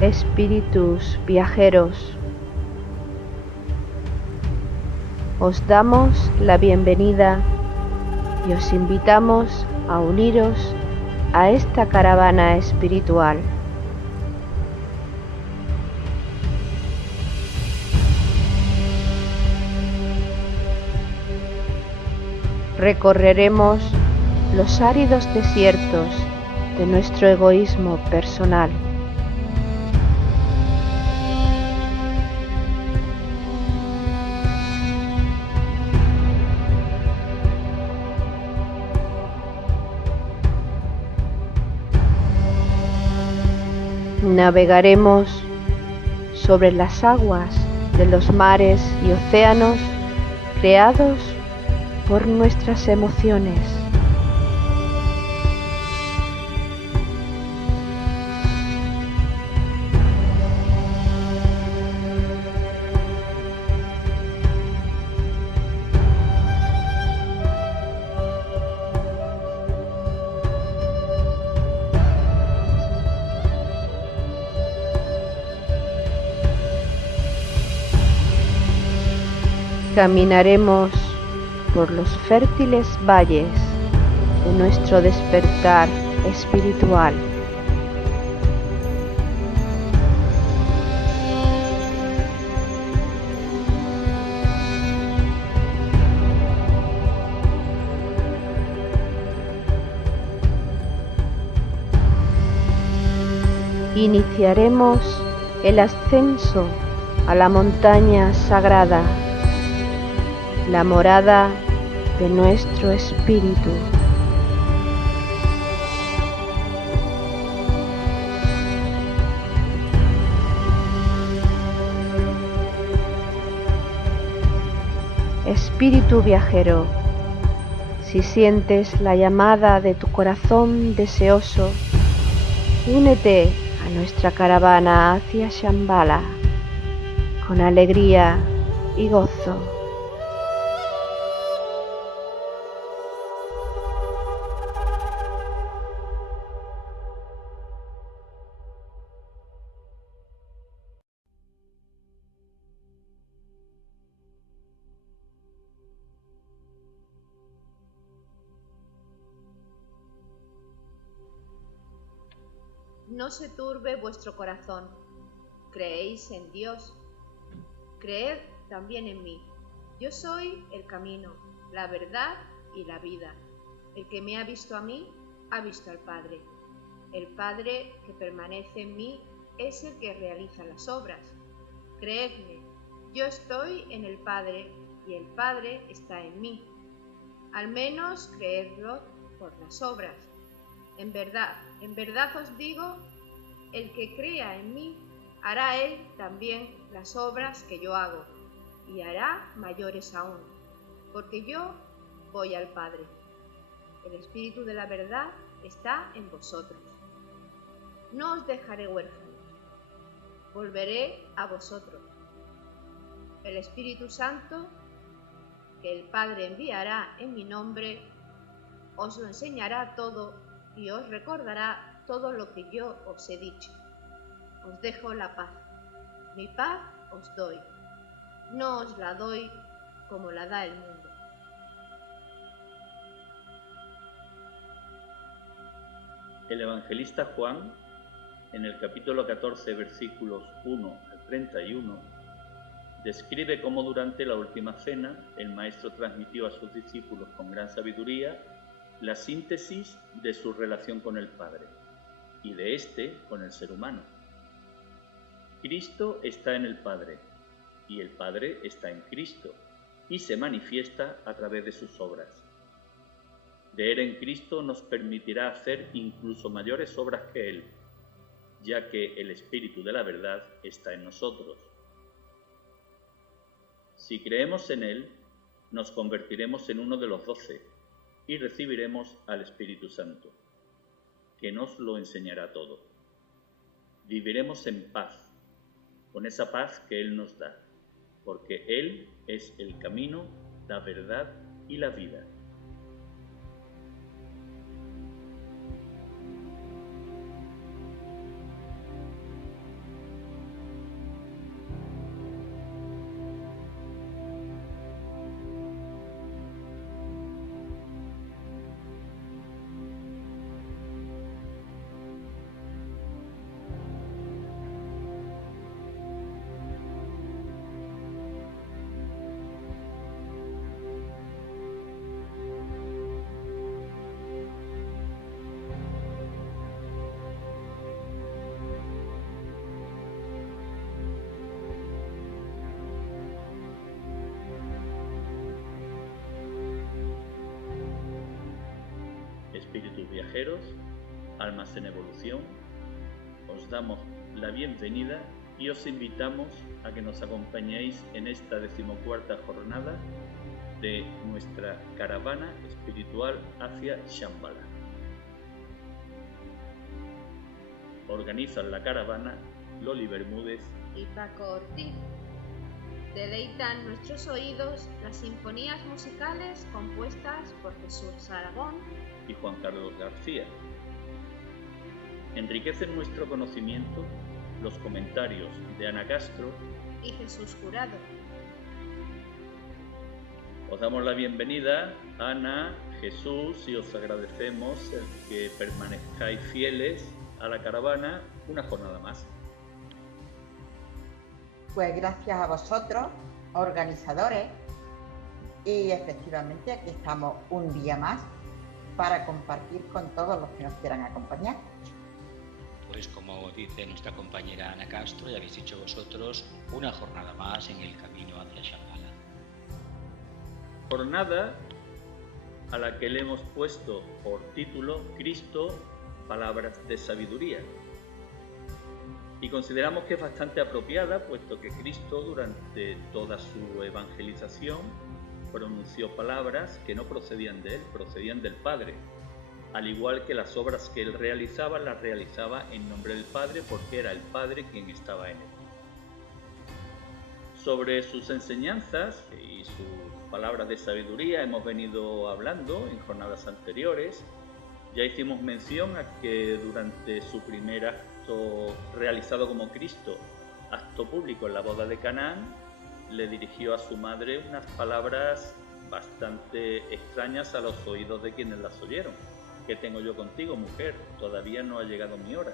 Espíritus viajeros, os damos la bienvenida y os invitamos a uniros a esta caravana espiritual. Recorreremos los áridos desiertos de nuestro egoísmo personal. Navegaremos sobre las aguas de los mares y océanos creados por nuestras emociones. Caminaremos por los fértiles valles de nuestro despertar espiritual. Iniciaremos el ascenso a la montaña sagrada, la morada de nuestro espíritu. Espíritu viajero, si sientes la llamada de tu corazón deseoso, únete a nuestra caravana hacia Shambhala con alegría y gozo. No se turbe vuestro corazón. ¿Creéis en Dios? Creed también en mí. Yo soy el camino, la verdad y la vida. El que me ha visto a mí, ha visto al Padre. El Padre que permanece en mí es el que realiza las obras. Creedme, yo estoy en el Padre y el Padre está en mí. Al menos creedlo por las obras. En verdad os digo, el que crea en mí, hará él también las obras que yo hago, y hará mayores aún, porque yo voy al Padre. El Espíritu de la verdad está en vosotros. No os dejaré huérfanos, volveré a vosotros. El Espíritu Santo, que el Padre enviará en mi nombre, os lo enseñará todo y os recordará todo lo que yo os he dicho. Os dejo la paz. Mi paz os doy. No os la doy como la da el mundo. El evangelista Juan, en el capítulo 14, versículos 1 al 31, describe cómo durante la última cena el Maestro transmitió a sus discípulos con gran sabiduría la síntesis de su relación con el Padre y de éste con el ser humano. Cristo está en el Padre y el Padre está en Cristo y se manifiesta a través de sus obras. Creer en Cristo nos permitirá hacer incluso mayores obras que Él, ya que el Espíritu de la verdad está en nosotros. Si creemos en Él, nos convertiremos en uno de los 12 y recibiremos al Espíritu Santo, que nos lo enseñará todo. Viviremos en paz, con esa paz que Él nos da, porque Él es el camino, la verdad y la vida. espíritus viajeros, almas en evolución, os damos la bienvenida y os invitamos a que nos acompañéis en esta 14ª jornada de nuestra caravana espiritual hacia Shambhala. Organizan la caravana Loli Bermúdez y Paco Ortiz. Deleitan nuestros oídos las sinfonías musicales compuestas por Jesús Aragón y Juan Carlos García. Enriquecen nuestro conocimiento los comentarios de Ana Castro y Jesús Jurado. Os damos la bienvenida, Ana, Jesús, y os agradecemos el que permanezcáis fieles a la caravana una jornada más. Pues gracias a vosotros, organizadores, y efectivamente aquí estamos un día más para compartir con todos los que nos quieran acompañar. Pues como dice nuestra compañera Ana Castro, ya habéis dicho vosotros, una jornada más en el camino hacia Shambhala. Jornada a la que le hemos puesto por título Cristo, palabras de sabiduría. Y consideramos que es bastante apropiada, puesto que Cristo durante toda su evangelización pronunció palabras que no procedían de él, procedían del Padre. Al igual que las obras que él realizaba, las realizaba en nombre del Padre, porque era el Padre quien estaba en él. Sobre sus enseñanzas y sus palabras de sabiduría hemos venido hablando en jornadas anteriores. Ya hicimos mención a que durante su primer acto realizado como Cristo, acto público en la boda de Canaán, le dirigió a su madre unas palabras bastante extrañas a los oídos de quienes las oyeron. ¿Qué tengo yo contigo, mujer? Todavía no ha llegado mi hora.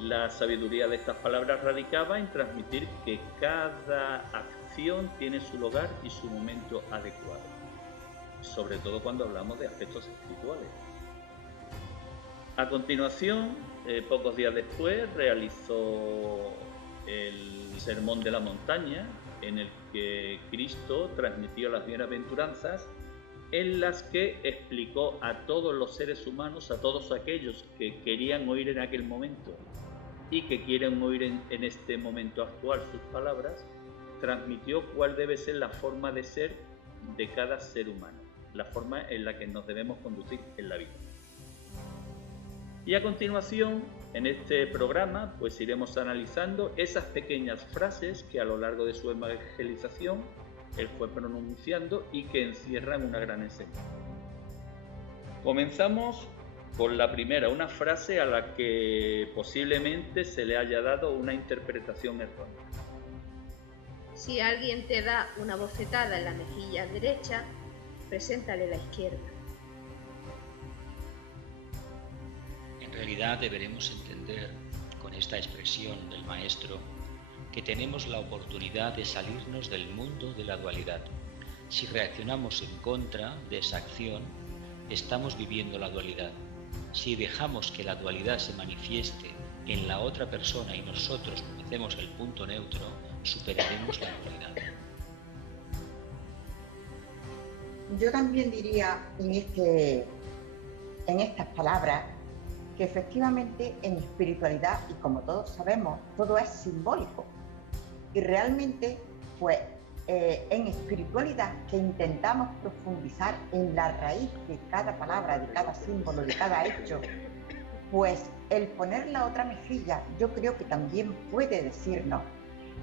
La sabiduría de estas palabras radicaba en transmitir que cada acción tiene su lugar y su momento adecuado, sobre todo cuando hablamos de aspectos espirituales. A continuación, pocos días después, realizó el Sermón de la Montaña, en el que Cristo transmitió las bienaventuranzas, en las que explicó a todos los seres humanos, a todos aquellos que querían oír en aquel momento y que quieren oír en este momento actual sus palabras, transmitió cuál debe ser la forma de ser de cada ser humano, la forma en la que nos debemos conducir en la vida. Y a continuación, en este programa, pues iremos analizando esas pequeñas frases que a lo largo de su evangelización él fue pronunciando y que encierran una gran enseñanza. Comenzamos con la primera, una frase a la que posiblemente se le haya dado una interpretación errónea. Si alguien te da una bofetada en la mejilla derecha, preséntale la izquierda. En realidad deberemos entender con esta expresión del Maestro que tenemos la oportunidad de salirnos del mundo de la dualidad. Si reaccionamos en contra de esa acción, estamos viviendo la dualidad. Si dejamos que la dualidad se manifieste en la otra persona y nosotros hacemos el punto neutro, superaremos la dualidad. Yo también diría en estas palabras que efectivamente en espiritualidad, y como todos sabemos, todo es simbólico. Y realmente, pues, en espiritualidad que intentamos profundizar en la raíz de cada palabra, de cada símbolo, de cada hecho, pues el poner la otra mejilla, yo creo que también puede decirnos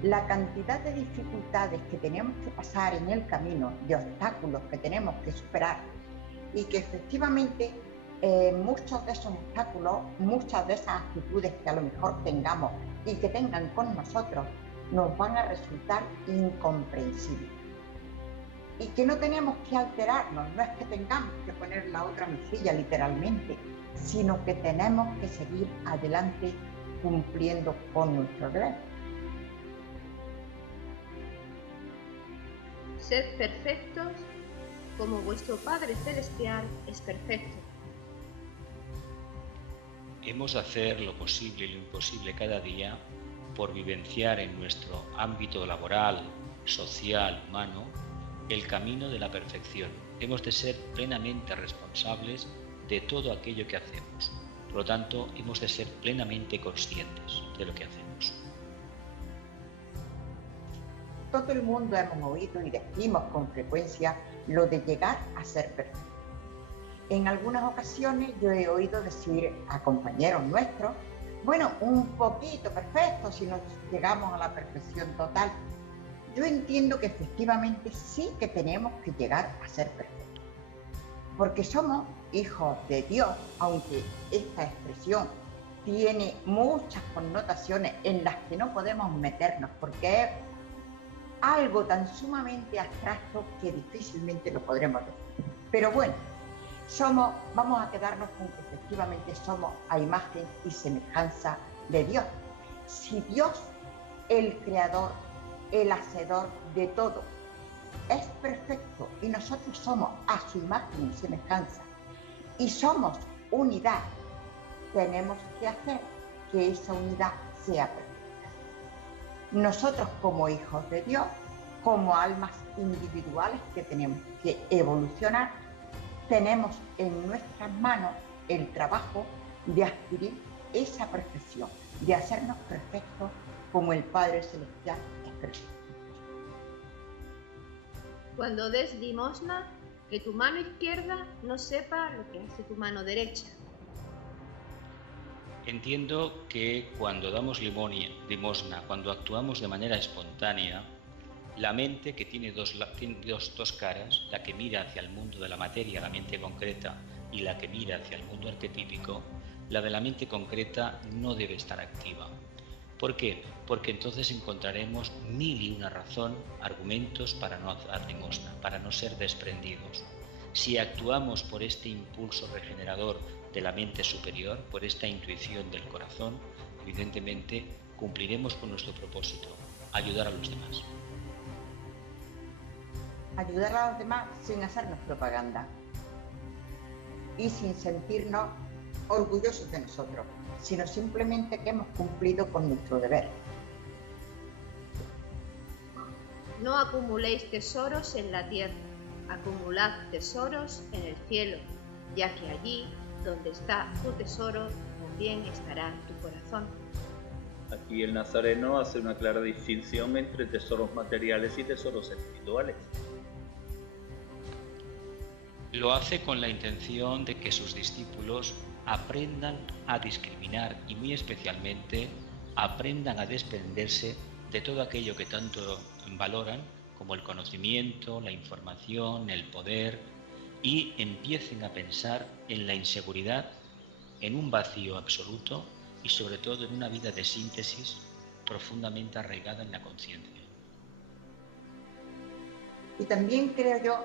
la cantidad de dificultades que tenemos que pasar en el camino, de obstáculos que tenemos que superar, y que efectivamente muchos de esos obstáculos, muchas de esas actitudes que a lo mejor tengamos y que tengan con nosotros, nos van a resultar incomprensibles. Y que no tenemos que alterarnos, no es que tengamos que poner la otra mejilla literalmente, sino que tenemos que seguir adelante cumpliendo con nuestro deber. Sed perfectos como vuestro Padre Celestial es perfecto. Hemos de hacer lo posible y lo imposible cada día por vivenciar en nuestro ámbito laboral, social, humano, el camino de la perfección. Hemos de ser plenamente responsables de todo aquello que hacemos. Por lo tanto, hemos de ser plenamente conscientes de lo que hacemos. Todo el mundo hemos oído y decimos con frecuencia lo de llegar a ser perfecto. En algunas ocasiones yo he oído decir a compañeros nuestros, bueno, un poquito perfecto si no llegamos a la perfección total. Yo entiendo que efectivamente sí que tenemos que llegar a ser perfectos, porque somos hijos de Dios, aunque esta expresión tiene muchas connotaciones en las que no podemos meternos, porque es algo tan sumamente abstracto que difícilmente lo podremos decir. Pero bueno, vamos a quedarnos con que efectivamente somos a imagen y semejanza de Dios. Si Dios, el creador, el hacedor de todo, es perfecto y nosotros somos a su imagen y semejanza y somos unidad, tenemos que hacer que esa unidad sea perfecta. Nosotros como hijos de Dios, como almas individuales que tenemos que evolucionar, tenemos en nuestras manos el trabajo de adquirir esa perfección, de hacernos perfectos como el Padre Celestial es perfecto. Cuando des limosna, que tu mano izquierda no sepa lo que hace tu mano derecha. Entiendo que cuando damos limosna, cuando actuamos de manera espontánea, la mente, que tiene dos caras, la que mira hacia el mundo de la materia, la mente concreta, y la que mira hacia el mundo arquetípico, la de la mente concreta no debe estar activa. ¿Por qué? Porque entonces encontraremos mil y una razón, argumentos para no dar limosna, para no ser desprendidos. Si actuamos por este impulso regenerador de la mente superior, por esta intuición del corazón, evidentemente cumpliremos con nuestro propósito, ayudar a los demás. Ayudar a los demás sin hacernos propaganda y sin sentirnos orgullosos de nosotros, sino simplemente que hemos cumplido con nuestro deber. No acumuléis tesoros en la tierra, acumulad tesoros en el cielo, ya que allí donde está tu tesoro, también estará tu corazón. Aquí el nazareno hace una clara distinción entre tesoros materiales y tesoros espirituales. Lo hace con la intención de que sus discípulos aprendan a discriminar y muy especialmente aprendan a desprenderse de todo aquello que tanto valoran, como el conocimiento, la información, el poder, y empiecen a pensar en la inseguridad, en un vacío absoluto y sobre todo en una vida de síntesis profundamente arraigada en la conciencia. Y también creo yo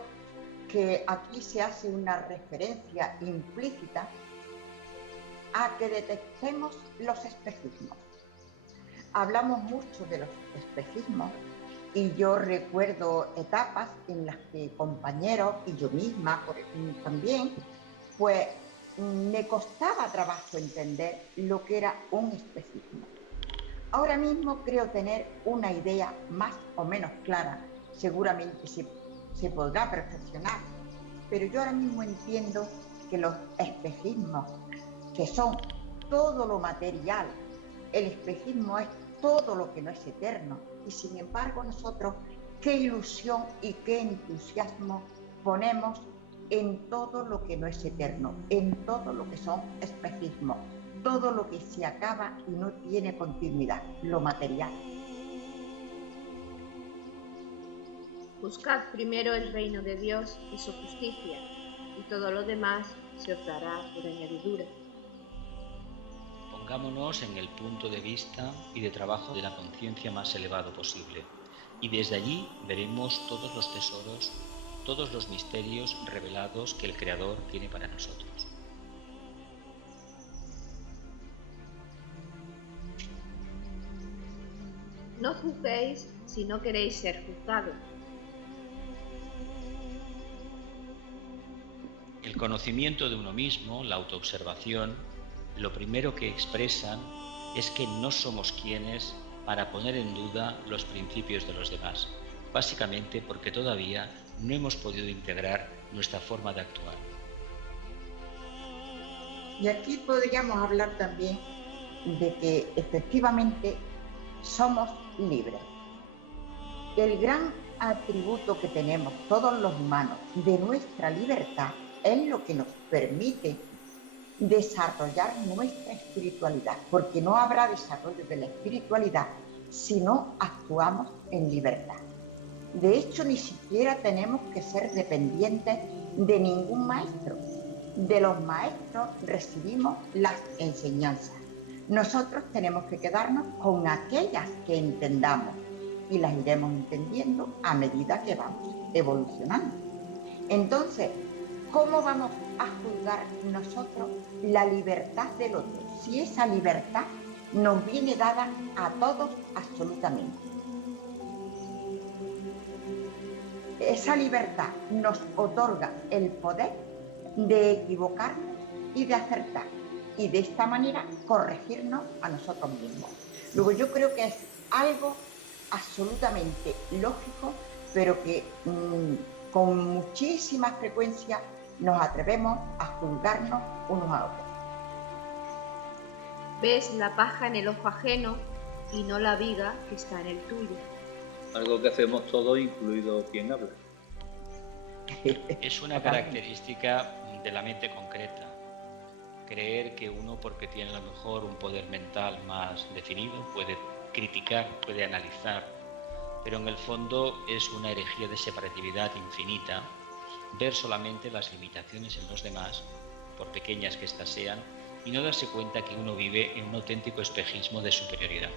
que aquí se hace una referencia implícita a que detectemos los espejismos. Hablamos mucho de los espejismos y yo recuerdo etapas en las que compañeros y yo misma también, pues me costaba trabajo entender lo que era un espejismo. Ahora mismo creo tener una idea más o menos clara, seguramente se podrá perfeccionar, pero yo ahora mismo entiendo que los espejismos, que son todo lo material, el espejismo es todo lo que no es eterno, y sin embargo nosotros qué ilusión y qué entusiasmo ponemos en todo lo que no es eterno, en todo lo que son espejismos, todo lo que se acaba y no tiene continuidad, lo material. Buscad primero el reino de Dios y su justicia, y todo lo demás se os dará por añadidura. Pongámonos en el punto de vista y de trabajo de la conciencia más elevado posible, y desde allí veremos todos los tesoros, todos los misterios revelados que el Creador tiene para nosotros. No juzguéis si no queréis ser juzgados. El conocimiento de uno mismo, la autoobservación, lo primero que expresan es que no somos quienes para poner en duda los principios de los demás, básicamente porque todavía no hemos podido integrar nuestra forma de actuar. Y aquí podríamos hablar también de que efectivamente somos libres. El gran atributo que tenemos todos los humanos de nuestra libertad es lo que nos permite desarrollar nuestra espiritualidad, porque no habrá desarrollo de la espiritualidad si no actuamos en libertad. De hecho, ni siquiera tenemos que ser dependientes de ningún maestro. De los maestros recibimos las enseñanzas. Nosotros tenemos que quedarnos con aquellas que entendamos y las iremos entendiendo a medida que vamos evolucionando. Entonces, ¿cómo vamos a juzgar nosotros la libertad del otro si esa libertad nos viene dada a todos absolutamente? Esa libertad nos otorga el poder de equivocarnos y de acertar, y de esta manera corregirnos a nosotros mismos. Luego yo creo que es algo absolutamente lógico, pero que con muchísima frecuencia nos atrevemos a juzgarnos unos a otros. Ves la paja en el ojo ajeno y no la viga que está en el tuyo. Algo que hacemos todos, incluido quien habla. Es una característica de la mente concreta. Creer que uno, porque tiene a lo mejor un poder mental más definido, puede criticar, puede analizar, pero en el fondo es una herejía de separatividad infinita, ver solamente las limitaciones en los demás, por pequeñas que éstas sean, y no darse cuenta que uno vive en un auténtico espejismo de superioridad.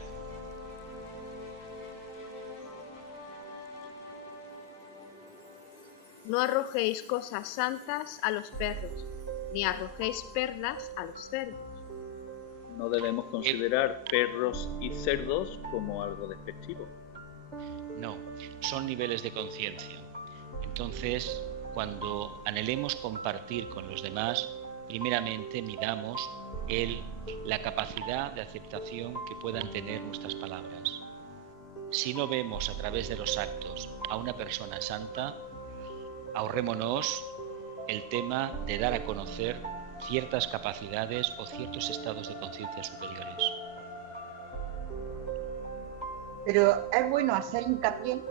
No arrojéis cosas santas a los perros, ni arrojéis perlas a los cerdos. No debemos considerar perros y cerdos como algo despectivo. No, son niveles de conciencia. Entonces, cuando anhelemos compartir con los demás, primeramente midamos la capacidad de aceptación que puedan tener nuestras palabras. Si no vemos a través de los actos a una persona santa, ahorrémonos el tema de dar a conocer ciertas capacidades o ciertos estados de conciencia superiores. Pero es bueno hacer hincapié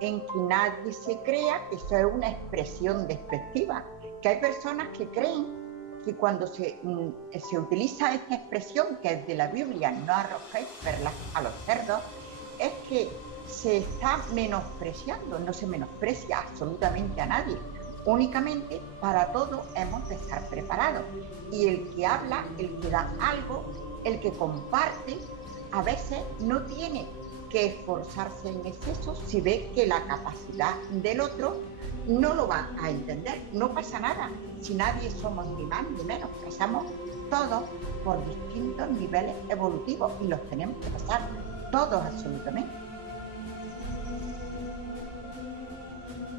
en que nadie se crea que eso es una expresión despectiva, que hay personas que creen que cuando se utiliza esta expresión, que es de la Biblia, no arrojéis perlas a los cerdos, es que se está menospreciando. No se menosprecia absolutamente a nadie. Únicamente para todo hemos de estar preparados. Y el que habla, el que da algo, el que comparte, a veces no tiene que esforzarse en exceso si ve que la capacidad del otro no lo va a entender. No pasa nada. Si nadie somos ni más ni menos, pasamos todos por distintos niveles evolutivos y los tenemos que pasar todos absolutamente.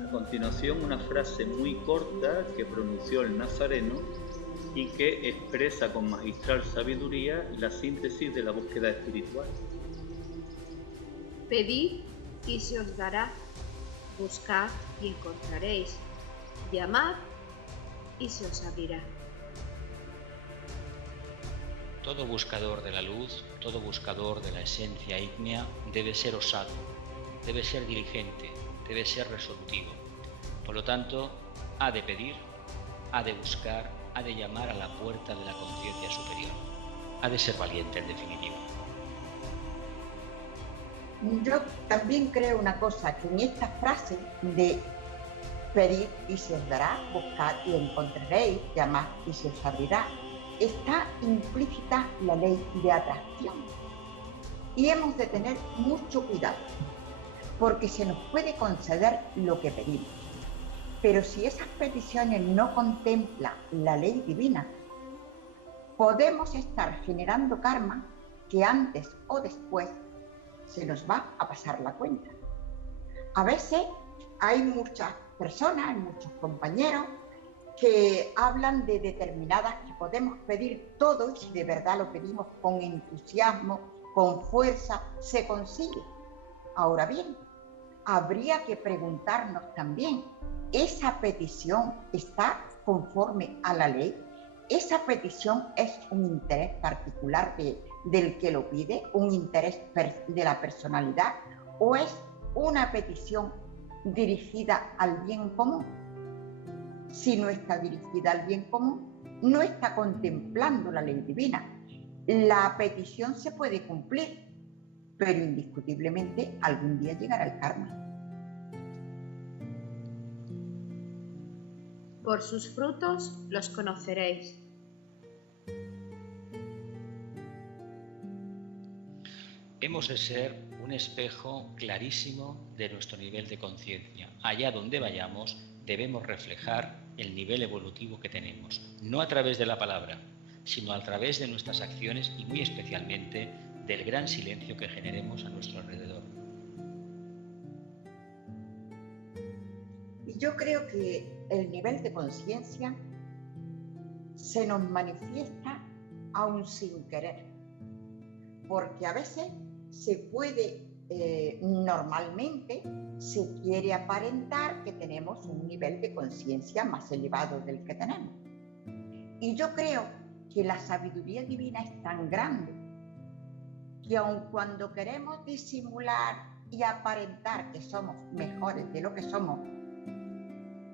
A continuación, una frase muy corta que pronunció el nazareno y que expresa con magistral sabiduría la síntesis de la búsqueda espiritual. Pedid y se os dará, buscad y encontraréis, llamad y se os abrirá. Todo buscador de la luz, todo buscador de la esencia ígnea debe ser osado, debe ser diligente, debe ser resolutivo. Por lo tanto, ha de pedir, ha de buscar, ha de llamar a la puerta de la conciencia superior. Ha de ser valiente, en definitiva. Yo también creo una cosa, que en esta frase de pedir y se os dará, buscad y encontraréis, llamad y se os abrirá, está implícita la ley de atracción. Y hemos de tener mucho cuidado, porque se nos puede conceder lo que pedimos. Pero si esas peticiones no contemplan la ley divina, podemos estar generando karma que antes o después se nos va a pasar la cuenta. A veces hay muchas personas, muchos compañeros que hablan de determinadas que podemos pedir todo y si de verdad lo pedimos con entusiasmo, con fuerza, se consigue. Ahora bien, habría que preguntarnos también, ¿esa petición está conforme a la ley? esa petición es un interés particular del que lo pide, un interés de la personalidad, o es una petición dirigida al bien común. Si no está dirigida al bien común, no está contemplando la ley divina. La petición se puede cumplir, pero indiscutiblemente algún día llegará el karma. Por sus frutos los conoceréis. Hemos de ser un espejo clarísimo de nuestro nivel de conciencia. Allá donde vayamos, debemos reflejar el nivel evolutivo que tenemos, no a través de la palabra, sino a través de nuestras acciones y muy especialmente del gran silencio que generemos a nuestro alrededor. Y yo creo que el nivel de conciencia se nos manifiesta aún sin querer, porque a veces se puede, normalmente se quiere aparentar que tenemos un nivel de conciencia más elevado del que tenemos. Y yo creo que la sabiduría divina es tan grande que aun cuando queremos disimular y aparentar que somos mejores de lo que somos,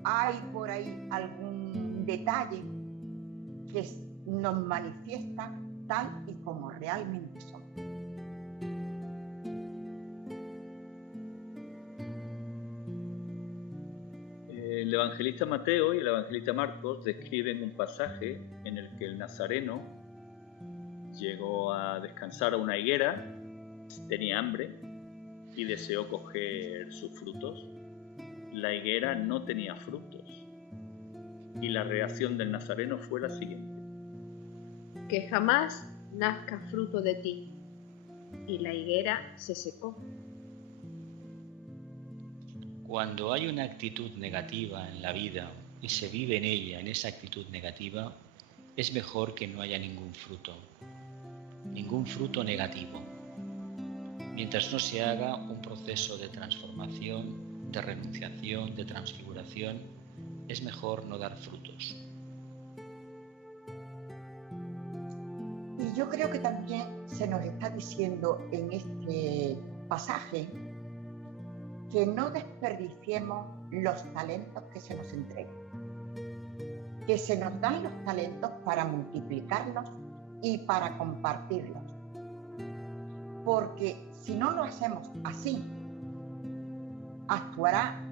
hay por ahí algún detalle que nos manifiesta tal y como realmente somos. El evangelista Mateo y el evangelista Marcos describen un pasaje en el que el nazareno llegó a descansar a una higuera, tenía hambre y deseó coger sus frutos. La higuera no tenía frutos y la reacción del nazareno fue la siguiente: Que jamás nazca fruto de ti. Y la higuera se secó. Cuando hay una actitud negativa en la vida y se vive en ella, en esa actitud negativa, es mejor que no haya ningún fruto negativo. Mientras no se haga un proceso de transformación, de renunciación, de transfiguración, es mejor no dar frutos. Y yo creo que también se nos está diciendo en este pasaje que no desperdiciemos los talentos que se nos entregan, que se nos dan los talentos para multiplicarlos y para compartirlos, porque si no lo hacemos así, actuará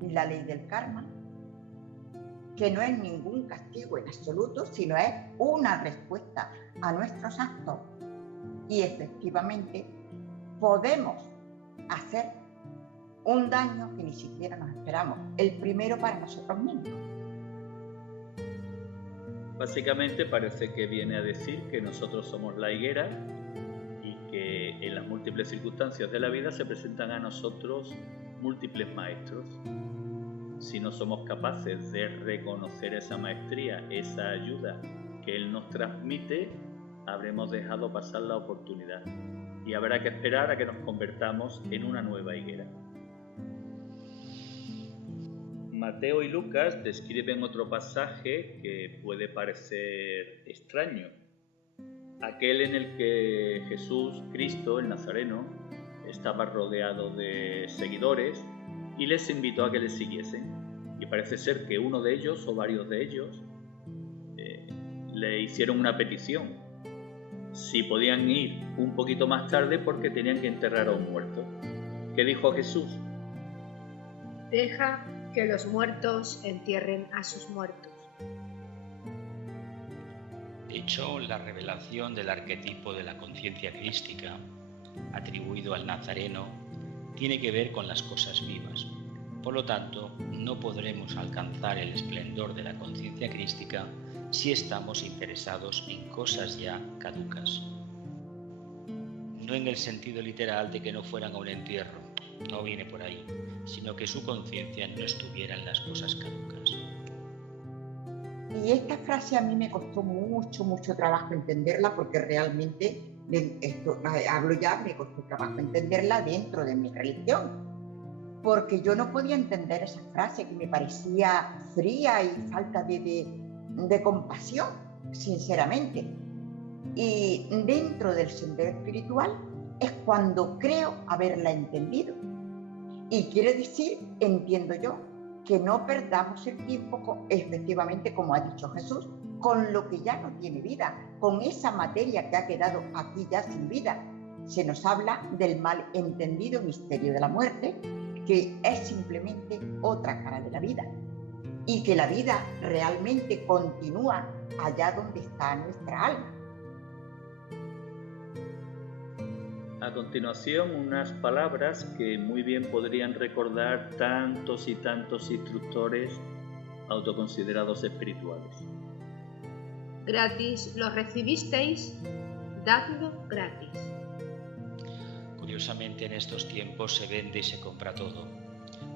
la ley del karma, que no es ningún castigo en absoluto, sino es una respuesta a nuestros actos, y efectivamente podemos hacer un daño que ni siquiera nos esperamos, el primero para nosotros mismos. Básicamente parece que viene a decir que nosotros somos la higuera y que en las múltiples circunstancias de la vida se presentan a nosotros múltiples maestros. Si no somos capaces de reconocer esa maestría, esa ayuda que Él nos transmite, habremos dejado pasar la oportunidad y habrá que esperar a que nos convertamos en una nueva higuera. Mateo y Lucas describen otro pasaje que puede parecer extraño, aquel en el que Jesús, Cristo, el Nazareno, estaba rodeado de seguidores y les invitó a que le siguiesen. Y parece ser que uno de ellos o varios de ellos le hicieron una petición, si podían ir un poquito más tarde porque tenían que enterrar a un muerto. ¿Qué dijo Jesús? Deja que los muertos entierren a sus muertos. De hecho, la revelación del arquetipo de la conciencia crística, atribuido al Nazareno, tiene que ver con las cosas vivas. Por lo tanto, no podremos alcanzar el esplendor de la conciencia crística si estamos interesados en cosas ya caducas. No en el sentido literal de que no fueran a un entierro, no viene por ahí, sino que su conciencia no estuviera en las cosas caducas. Y esta frase a mí me costó mucho trabajo entenderla, porque realmente, me costó trabajo entenderla dentro de mi religión, porque yo no podía entender esa frase que me parecía fría y falta de compasión. sinceramente. Y dentro del sendero espiritual es cuando creo haberla entendido. Y quiere decir, entiendo yo, que no perdamos el tiempo, efectivamente, como ha dicho Jesús, con lo que ya no tiene vida, con esa materia que ha quedado aquí ya sin vida. Se nos habla del malentendido misterio de la muerte, que es simplemente otra cara de la vida, y que la vida realmente continúa allá donde está nuestra alma. A continuación, unas palabras que muy bien podrían recordar tantos y tantos instructores autoconsiderados espirituales. Gratis lo recibisteis, dadlo gratis. Curiosamente, en estos tiempos se vende y se compra todo.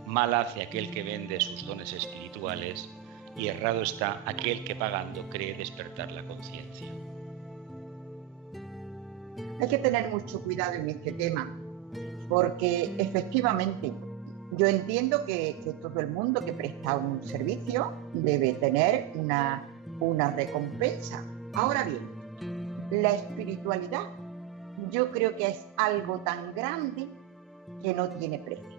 Mal hace aquel que vende sus dones espirituales y errado está aquel que pagando cree despertar la conciencia. Hay que tener mucho cuidado en este tema, porque efectivamente yo entiendo que todo el mundo que presta un servicio debe tener una recompensa. Ahora bien, la espiritualidad yo creo que es algo tan grande que no tiene precio.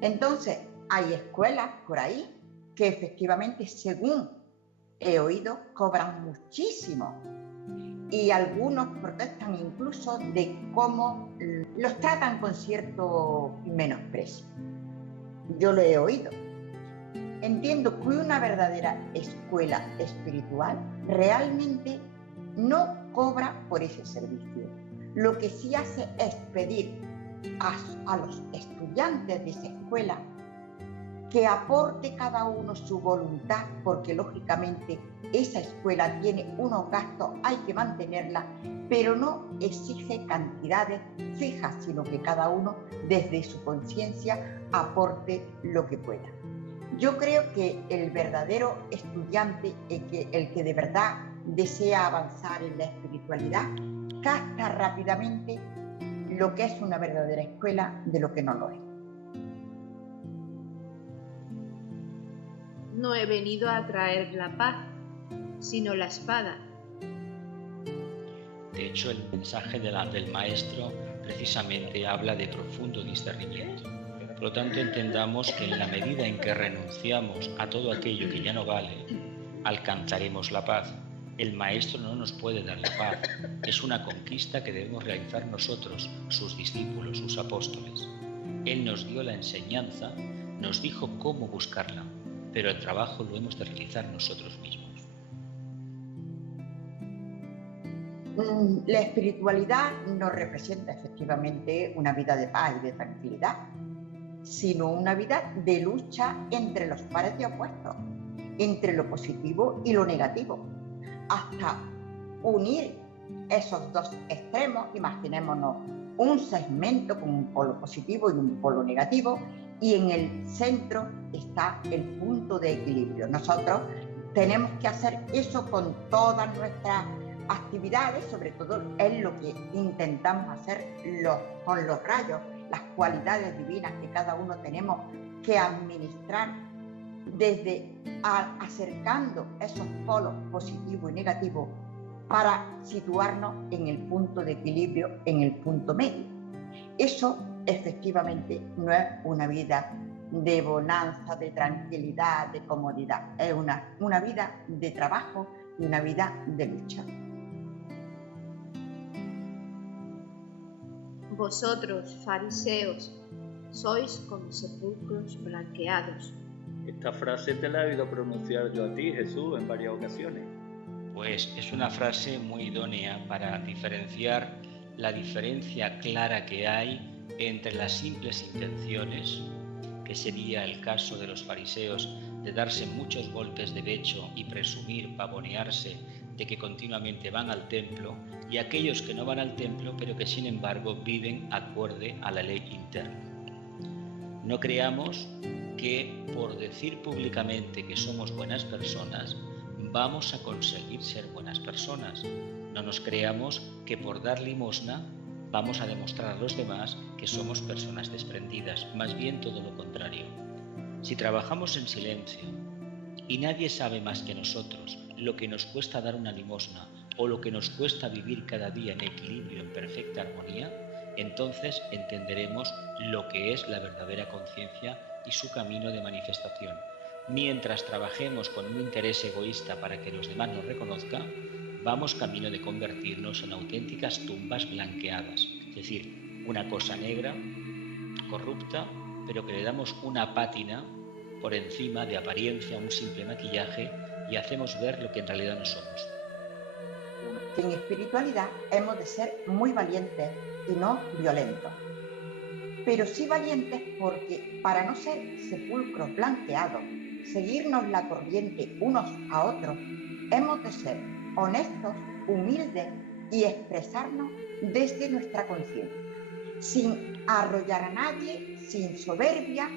Entonces, hay escuelas por ahí que efectivamente, según he oído, cobran muchísimo. Y algunos protestan incluso de cómo los tratan con cierto menosprecio. Yo lo he oído. Entiendo que una verdadera escuela espiritual realmente no cobra por ese servicio. Lo que sí hace es pedir a los estudiantes de esa escuela que aporte cada uno su voluntad, porque lógicamente esa escuela tiene unos gastos, hay que mantenerla, pero no exige cantidades fijas, sino que cada uno desde su conciencia aporte lo que pueda. Yo creo que el verdadero estudiante, el que de verdad desea avanzar en la espiritualidad, capta rápidamente lo que es una verdadera escuela de lo que no lo es. No he venido a traer la paz, sino la espada. De hecho, el mensaje del Maestro precisamente habla de profundo discernimiento. Por lo tanto, entendamos que en la medida en que renunciamos a todo aquello que ya no vale, alcanzaremos la paz. El Maestro no nos puede dar la paz. Es una conquista que debemos realizar nosotros, sus discípulos, sus apóstoles. Él nos dio la enseñanza, nos dijo cómo buscarla, pero el trabajo lo hemos de realizar nosotros mismos. La espiritualidad no representa efectivamente una vida de paz y de tranquilidad, sino una vida de lucha entre los pares de opuestos, entre lo positivo y lo negativo, hasta unir esos dos extremos. Imaginémonos un segmento con un polo positivo y un polo negativo, y en el centro está el punto de equilibrio. Nosotros tenemos que hacer eso con todas nuestras actividades, sobre todo es lo que intentamos hacer con los rayos, las cualidades divinas que cada uno tenemos que administrar, desde acercando esos polos positivo y negativo para situarnos en el punto de equilibrio, en el punto medio. Eso efectivamente no es una vida de bonanza, de tranquilidad, de comodidad. Es una vida de trabajo y una vida de lucha. Vosotros, fariseos, sois como sepulcros blanqueados. Esta frase te la he oído pronunciar yo a ti, Jesús, en varias ocasiones. Pues es una frase muy idónea para diferenciar la diferencia clara que hay entre las simples intenciones, que sería el caso de los fariseos de darse muchos golpes de pecho y presumir, pavonearse de que continuamente van al templo, y aquellos que no van al templo pero que sin embargo viven acorde a la ley interna. No creamos que por decir públicamente que somos buenas personas vamos a conseguir ser buenas personas. No nos creamos que por dar limosna vamos a demostrar a los demás que somos personas desprendidas, más bien todo lo contrario. Si trabajamos en silencio y nadie sabe más que nosotros lo que nos cuesta dar una limosna o lo que nos cuesta vivir cada día en equilibrio, en perfecta armonía, entonces entenderemos lo que es la verdadera conciencia y su camino de manifestación. Mientras trabajemos con un interés egoísta para que los demás nos reconozcan, vamos camino de convertirnos en auténticas tumbas blanqueadas, es decir, una cosa negra, corrupta, pero que le damos una pátina por encima de apariencia, un simple maquillaje, y hacemos ver lo que en realidad no somos. En espiritualidad hemos de ser muy valientes y no violentos. Pero sí valientes porque para no ser sepulcros blanqueados, seguirnos la corriente unos a otros, hemos de ser honestos, humildes y expresarnos desde nuestra conciencia, sin arrollar a nadie, sin soberbia,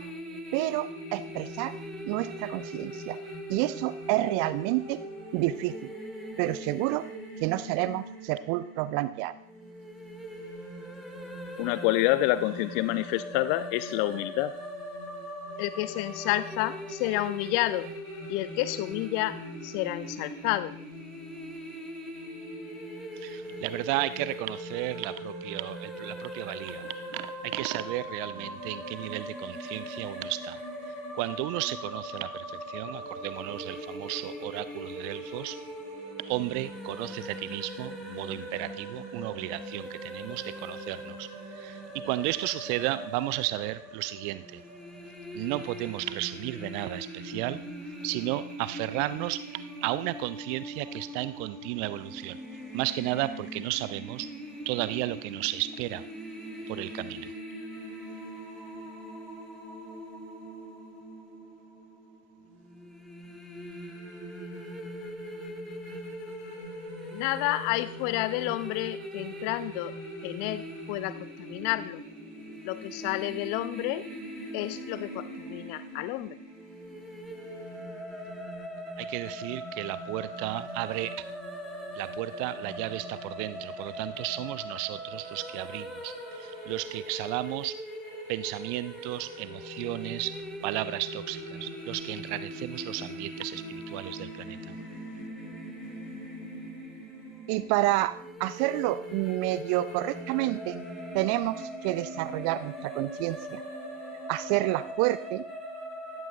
pero expresar nuestra conciencia. Y eso es realmente difícil, pero seguro que no seremos sepulcros blanqueados. Una cualidad de la conciencia manifestada es la humildad. El que se ensalza será humillado, y el que se humilla será ensalzado. La verdad, hay que reconocer la propia valía. Hay que saber realmente en qué nivel de conciencia uno está. Cuando uno se conoce a la perfección, acordémonos del famoso oráculo de Delfos: hombre, conócete a ti mismo, modo imperativo, una obligación que tenemos de conocernos. Y cuando esto suceda, vamos a saber lo siguiente: no podemos presumir de nada especial, sino aferrarnos a una conciencia que está en continua evolución, más que nada porque no sabemos todavía lo que nos espera por el camino. Nada hay fuera del hombre que entrando en él pueda contaminarlo. Lo que sale del hombre es lo que contamina al hombre. Hay que decir que la puerta, la llave está por dentro, por lo tanto somos nosotros los que abrimos, los que exhalamos pensamientos, emociones, palabras tóxicas, los que enrarecemos los ambientes espirituales del planeta. Y para hacerlo medio correctamente, tenemos que desarrollar nuestra conciencia, hacerla fuerte,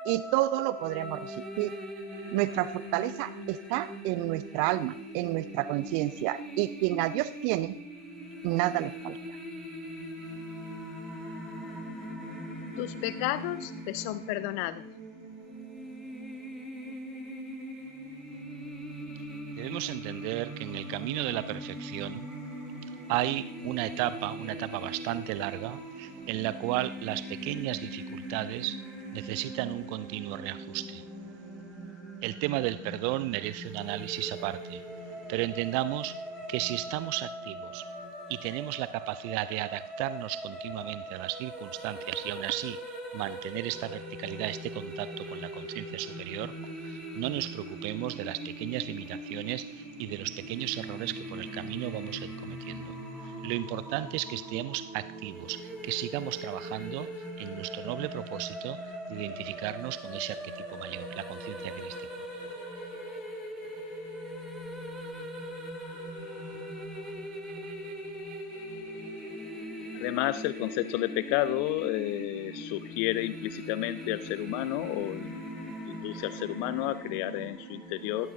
y todo lo podremos resistir. Nuestra fortaleza está en nuestra alma, en nuestra conciencia, y quien a Dios tiene, nada le falta. Tus pecados te son perdonados. Debemos entender que en el camino de la perfección hay una etapa bastante larga, en la cual las pequeñas dificultades necesitan un continuo reajuste. El tema del perdón merece un análisis aparte, pero entendamos que si estamos activos y tenemos la capacidad de adaptarnos continuamente a las circunstancias y aún así mantener esta verticalidad, este contacto con la conciencia superior, no nos preocupemos de las pequeñas limitaciones y de los pequeños errores que por el camino vamos a ir cometiendo. Lo importante es que estemos activos, que sigamos trabajando en nuestro noble propósito de identificarnos con ese arquetipo mayor, la conciencia crística. Además, el concepto de pecado sugiere implícitamente al ser humano o induce al ser humano a crear en su interior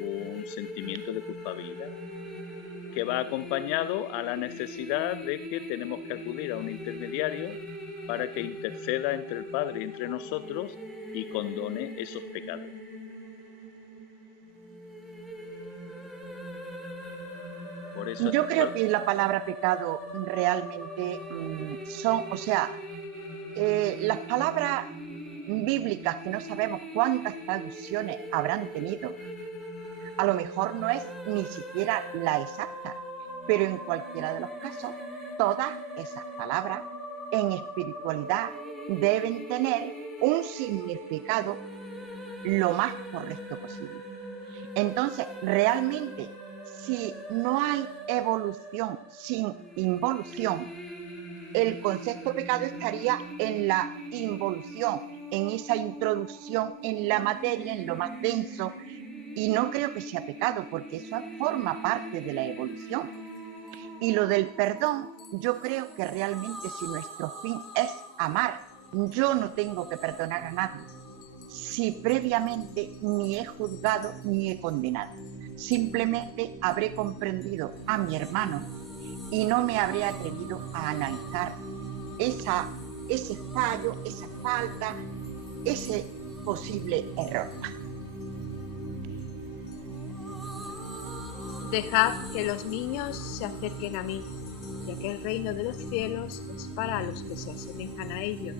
un sentimiento de culpabilidad, que va acompañado a la necesidad de que tenemos que acudir a un intermediario para que interceda entre el Padre y entre nosotros y condone esos pecados. Por eso yo creo que la palabra pecado realmente las palabras bíblicas, que no sabemos cuántas traducciones habrán tenido, a lo mejor no es ni siquiera la exacta, pero en cualquiera de los casos, todas esas palabras en espiritualidad deben tener un significado lo más correcto posible. Entonces, realmente, si no hay evolución sin involución, el concepto pecado estaría en la involución, en esa introducción en la materia, en lo más denso, Y no creo que sea pecado, porque eso forma parte de la evolución. Y lo del perdón, yo creo que realmente si nuestro fin es amar, yo no tengo que perdonar a nadie si previamente ni he juzgado ni he condenado. Simplemente habré comprendido a mi hermano y no me habré atrevido a analizar ese fallo, esa falta, ese posible error. Dejad que los niños se acerquen a mí, ya que el reino de los cielos es para los que se asemejan a ellos.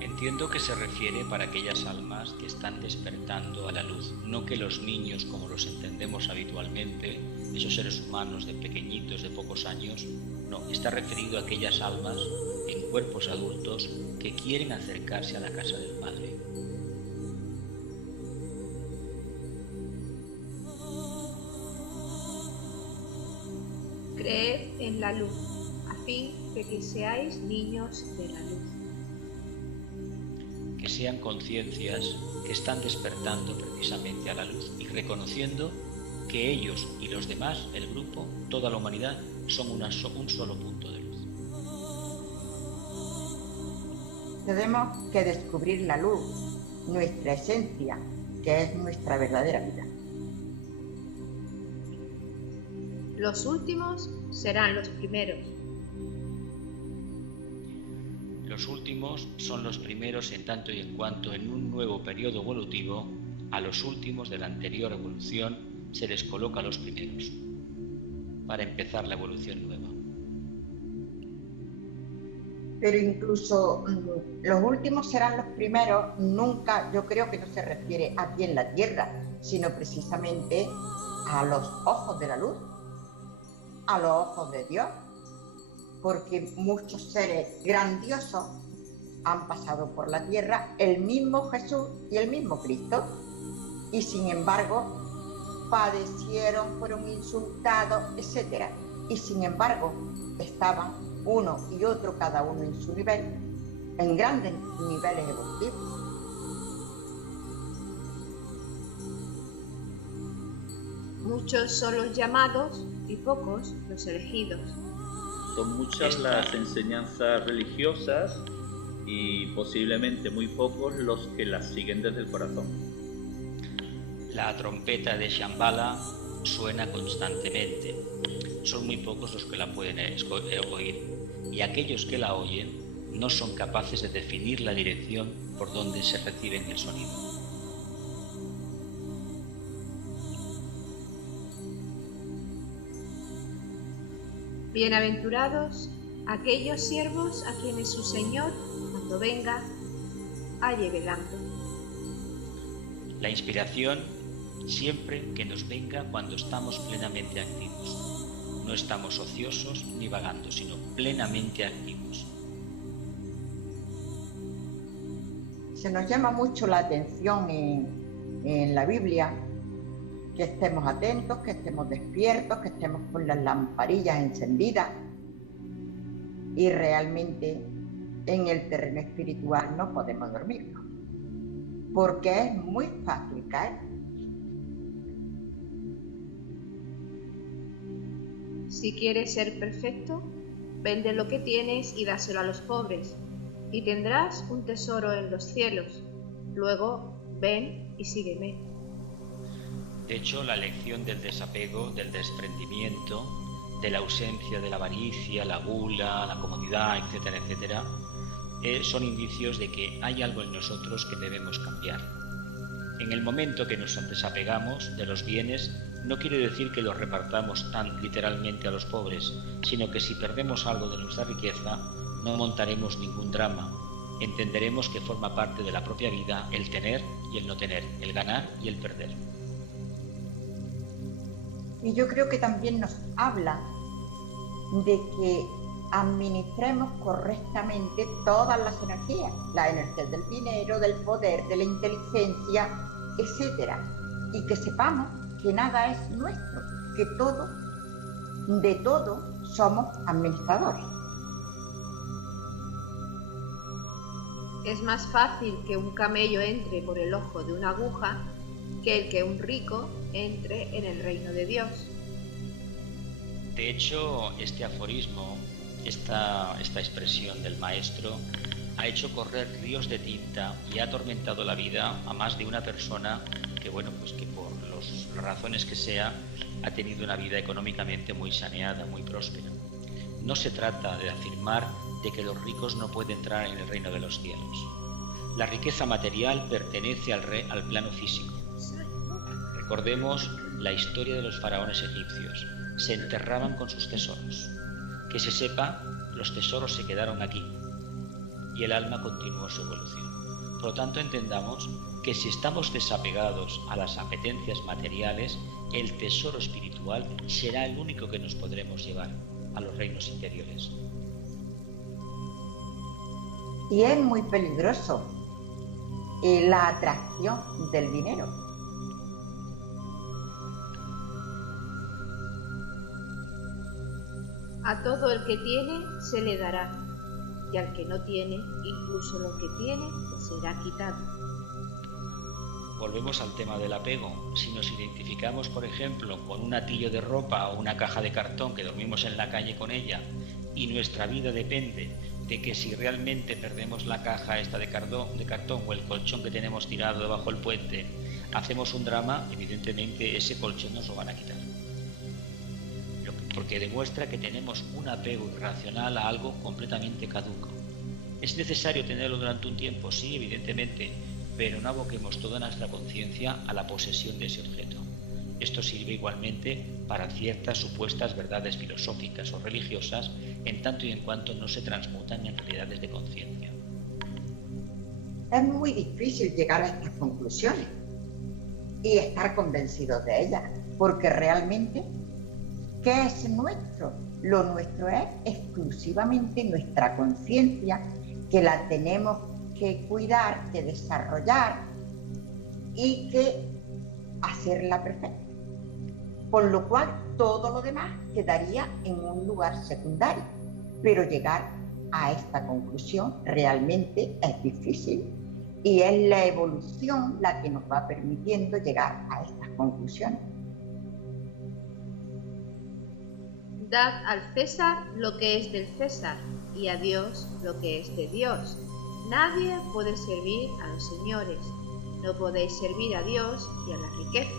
Entiendo que se refiere para aquellas almas que están despertando a la luz, no que los niños, como los entendemos habitualmente, esos seres humanos de pequeñitos, de pocos años, no, está referido a aquellas almas en cuerpos adultos que quieren acercarse a la casa del Padre. Creed en la luz, a fin de que seáis niños de la luz. Que sean conciencias que están despertando precisamente a la luz y reconociendo que ellos y los demás, el grupo, toda la humanidad, son un solo punto de luz. Tenemos que descubrir la luz, nuestra esencia, que es nuestra verdadera vida. Los últimos serán los primeros. Los últimos son los primeros en tanto y en cuanto en un nuevo periodo evolutivo a los últimos de la anterior evolución se les coloca los primeros para empezar la evolución nueva. Pero incluso los últimos serán los primeros, nunca, yo creo que no se refiere aquí en la tierra, sino precisamente a los ojos de la luz, a los ojos de Dios, porque muchos seres grandiosos han pasado por la tierra, el mismo Jesús y el mismo Cristo, y sin embargo padecieron, fueron insultados, etc. Y sin embargo estaban uno y otro, cada uno en su nivel, en grandes niveles evolutivos. Muchos son los llamados y pocos los elegidos. Son muchas las enseñanzas religiosas y posiblemente muy pocos los que las siguen desde el corazón. La trompeta de Shambhala suena constantemente. Son muy pocos los que la pueden oír. Y aquellos que la oyen no son capaces de definir la dirección por donde se reciben el sonido. Bienaventurados aquellos siervos a quienes su Señor, cuando venga, halle velando. La inspiración siempre que nos venga cuando estamos plenamente activos. No estamos ociosos ni vagando, sino plenamente activos. Se nos llama mucho la atención en la Biblia que estemos atentos, que estemos despiertos, que estemos con las lamparillas encendidas, y realmente en el terreno espiritual no podemos dormirnos, porque es muy fácil caer. Si quieres ser perfecto, vende lo que tienes y dáselo a los pobres, y tendrás un tesoro en los cielos. Luego, ven y sígueme. De hecho, la lección del desapego, del desprendimiento, de la ausencia de la avaricia, la gula, la comodidad, etcétera, etcétera, son indicios de que hay algo en nosotros que debemos cambiar. En el momento que nos desapegamos de los bienes, no quiere decir que los repartamos tan literalmente a los pobres, sino que si perdemos algo de nuestra riqueza, no montaremos ningún drama. Entenderemos que forma parte de la propia vida el tener y el no tener, el ganar y el perder. Y yo creo que también nos habla de que administremos correctamente todas las energías del dinero, del poder, de la inteligencia, etcétera, y que sepamos que nada es nuestro, que de todo somos administradores. Es más fácil que un camello entre por el ojo de una aguja que el que un rico entre en el reino de Dios. De hecho, este aforismo, esta expresión del maestro, ha hecho correr ríos de tinta y ha atormentado la vida a más de una persona que, que por las razones que sea, ha tenido una vida económicamente muy saneada, muy próspera. No se trata de afirmar de que los ricos no pueden entrar en el reino de los cielos. La riqueza material pertenece al plano físico. Recordemos la historia de los faraones egipcios. Se enterraban con sus tesoros. Que se sepa, los tesoros se quedaron aquí y el alma continuó su evolución. Por lo tanto, entendamos que si estamos desapegados a las apetencias materiales, el tesoro espiritual será el único que nos podremos llevar a los reinos interiores. Y es muy peligroso la atracción del dinero. A todo el que tiene se le dará, y al que no tiene, incluso lo que tiene, le será quitado. Volvemos al tema del apego. Si nos identificamos, por ejemplo, con un atillo de ropa o una caja de cartón que dormimos en la calle con ella, y nuestra vida depende de que si realmente perdemos la caja esta de cartón o el colchón que tenemos tirado debajo del puente, hacemos un drama, evidentemente ese colchón nos lo van a quitar. Porque demuestra que tenemos un apego irracional a algo completamente caduco. ¿Es necesario tenerlo durante un tiempo? Sí, evidentemente, pero no aboquemos toda nuestra conciencia a la posesión de ese objeto. Esto sirve igualmente para ciertas supuestas verdades filosóficas o religiosas, en tanto y en cuanto no se transmutan en realidades de conciencia. Es muy difícil llegar a estas conclusiones y estar convencidos de ellas, porque realmente, ¿qué es nuestro? Lo nuestro es exclusivamente nuestra conciencia, que la tenemos que cuidar, que desarrollar y que hacerla perfecta. Por lo cual, todo lo demás quedaría en un lugar secundario. Pero llegar a esta conclusión realmente es difícil y es la evolución la que nos va permitiendo llegar a estas conclusiones. Dad al César lo que es del César y a Dios lo que es de Dios. Nadie puede servir a los señores. No podéis servir a Dios y a las riquezas.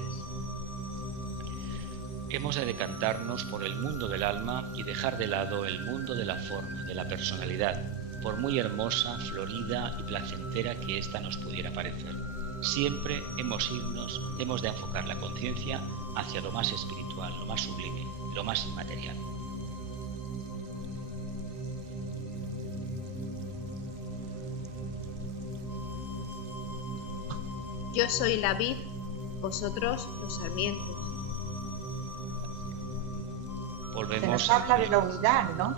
Hemos de decantarnos por el mundo del alma y dejar de lado el mundo de la forma, de la personalidad, por muy hermosa, florida y placentera que ésta nos pudiera parecer. Siempre hemos de enfocar la conciencia hacia lo más espiritual, lo más sublime, lo más inmaterial. Yo soy la vid, vosotros los sarmientos. Volvemos. Se nos habla de la unidad, ¿no?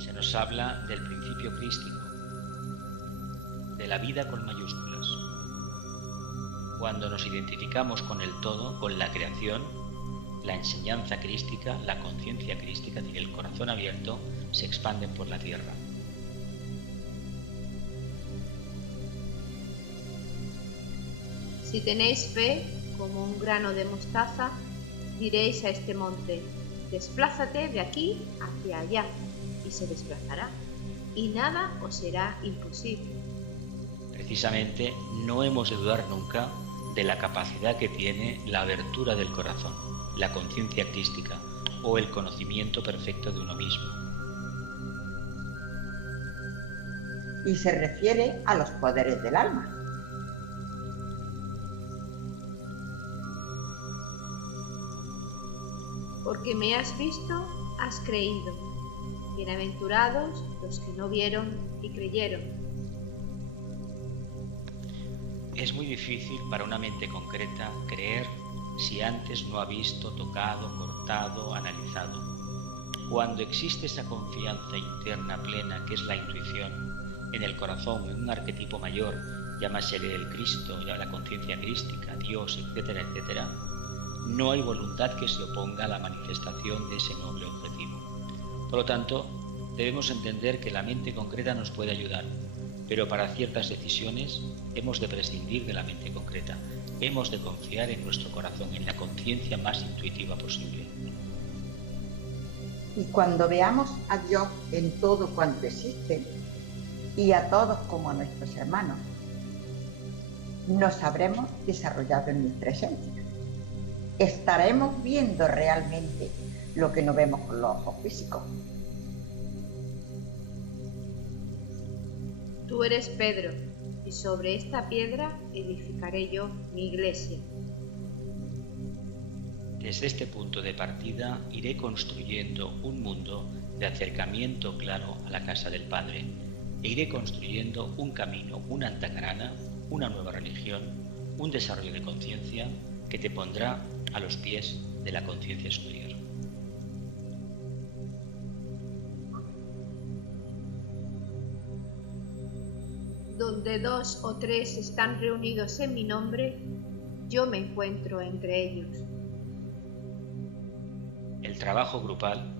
Se nos habla del principio crístico, de la vida con mayúsculas. Cuando nos identificamos con el todo, con la creación, la enseñanza crística, la conciencia crística y el corazón abierto se expanden por la tierra. Si tenéis fe como un grano de mostaza, diréis a este monte, desplázate de aquí hacia allá, y se desplazará, y nada os será imposible. Precisamente no hemos de dudar nunca de la capacidad que tiene la abertura del corazón, la conciencia crística o el conocimiento perfecto de uno mismo. Y se refiere a los poderes del alma. Porque me has visto, has creído. Bienaventurados los que no vieron y creyeron. Es muy difícil para una mente concreta creer si antes no ha visto, tocado, cortado, analizado. Cuando existe esa confianza interna plena que es la intuición, en el corazón, en un arquetipo mayor, llámasele el Cristo, ya la conciencia crística, Dios, etcétera, etcétera, no hay voluntad que se oponga a la manifestación de ese noble objetivo. Por lo tanto, debemos entender que la mente concreta nos puede ayudar, Pero para ciertas decisiones hemos de prescindir de la mente concreta. Hemos de confiar en nuestro corazón, en la conciencia más intuitiva posible. Y cuando veamos a Dios en todo cuanto existe y a todos como a nuestros hermanos, nos habremos desarrollado en nuestra esencia. Estaremos viendo realmente lo que no vemos con los ojos físicos. Tú eres Pedro, y sobre esta piedra edificaré yo mi iglesia. Desde este punto de partida iré construyendo un mundo de acercamiento claro a la casa del Padre, e iré construyendo un camino, una antacarana, una nueva religión, un desarrollo de conciencia que te pondrá a los pies de la conciencia superior. Donde 2 o 3 están reunidos en mi nombre, yo me encuentro entre ellos. El trabajo grupal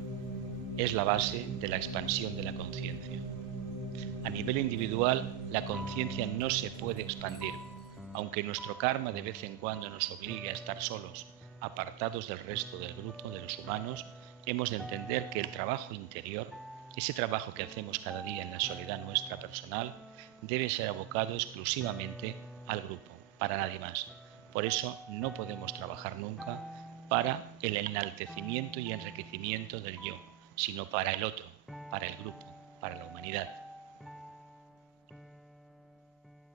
es la base de la expansión de la conciencia. A nivel individual, la conciencia no se puede expandir, aunque nuestro karma de vez en cuando nos obligue a estar solos, apartados del resto del grupo de los humanos. Hemos de entender que el trabajo interior, ese trabajo que hacemos cada día en la soledad nuestra personal, debe ser abocado exclusivamente al grupo, para nadie más. Por eso no podemos trabajar nunca para el enaltecimiento y enriquecimiento del yo, sino para el otro, para el grupo, para la humanidad.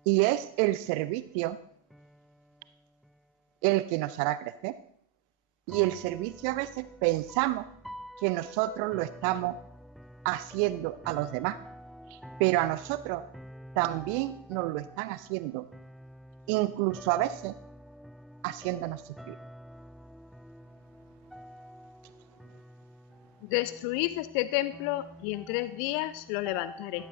Y es el servicio el que nos hará crecer. Y el servicio a veces pensamos que nosotros lo estamos haciendo a los demás, pero a nosotros también nos lo están haciendo, incluso a veces haciéndonos sufrir. Destruid este templo y en 3 días lo levantaré.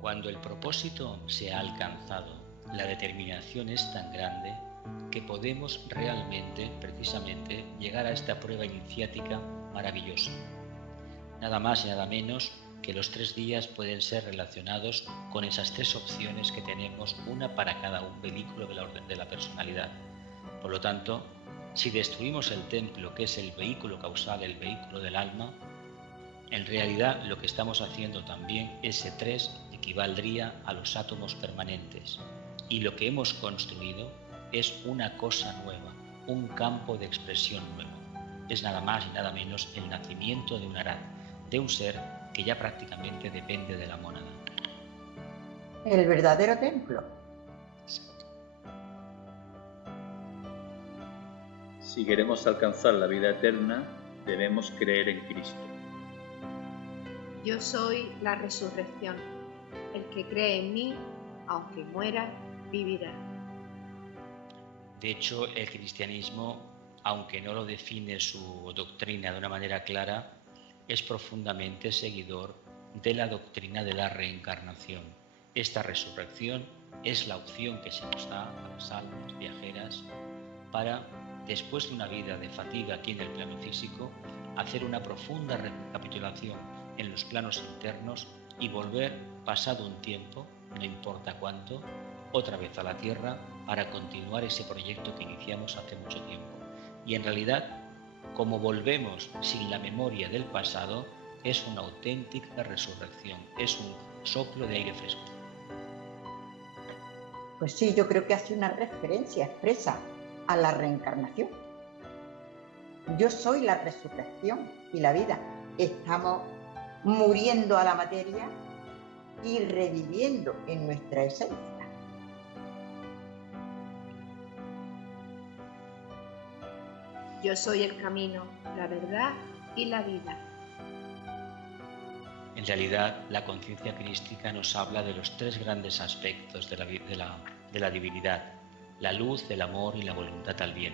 Cuando el propósito se ha alcanzado, la determinación es tan grande que podemos realmente, precisamente, llegar a esta prueba iniciática maravillosa. Nada más y nada menos que los 3 días pueden ser relacionados con esas 3 opciones que tenemos, una para cada un vehículo de la orden de la personalidad. Por lo tanto, si destruimos el templo, que es el vehículo causal, el vehículo del alma, en realidad lo que estamos haciendo también, ese 3 equivaldría a los átomos permanentes. Y lo que hemos construido es una cosa nueva, un campo de expresión nuevo. Es nada más y nada menos el nacimiento de un Arhat, de un ser que ya prácticamente depende de la mónada. El verdadero templo. Si queremos alcanzar la vida eterna, debemos creer en Cristo. Yo soy la resurrección. El que cree en mí, aunque muera, vivirá. De hecho, el cristianismo, aunque no lo define su doctrina de una manera clara, es profundamente seguidor de la doctrina de la reencarnación. Esta resurrección es la opción que se nos da a las almas viajeras para, después de una vida de fatiga aquí en el plano físico, hacer una profunda recapitulación en los planos internos y volver, pasado un tiempo, no importa cuánto, otra vez a la Tierra para continuar ese proyecto que iniciamos hace mucho tiempo. Y en realidad, como volvemos sin la memoria del pasado, es una auténtica resurrección, es un soplo de aire fresco. Pues sí, yo creo que hace una referencia expresa a la reencarnación. Yo soy la resurrección y la vida. Estamos muriendo a la materia y reviviendo en nuestra esencia. Yo soy el camino, la verdad y la vida. En realidad, la conciencia crística nos habla de los 3 grandes aspectos de la divinidad: la luz, el amor y la voluntad al bien.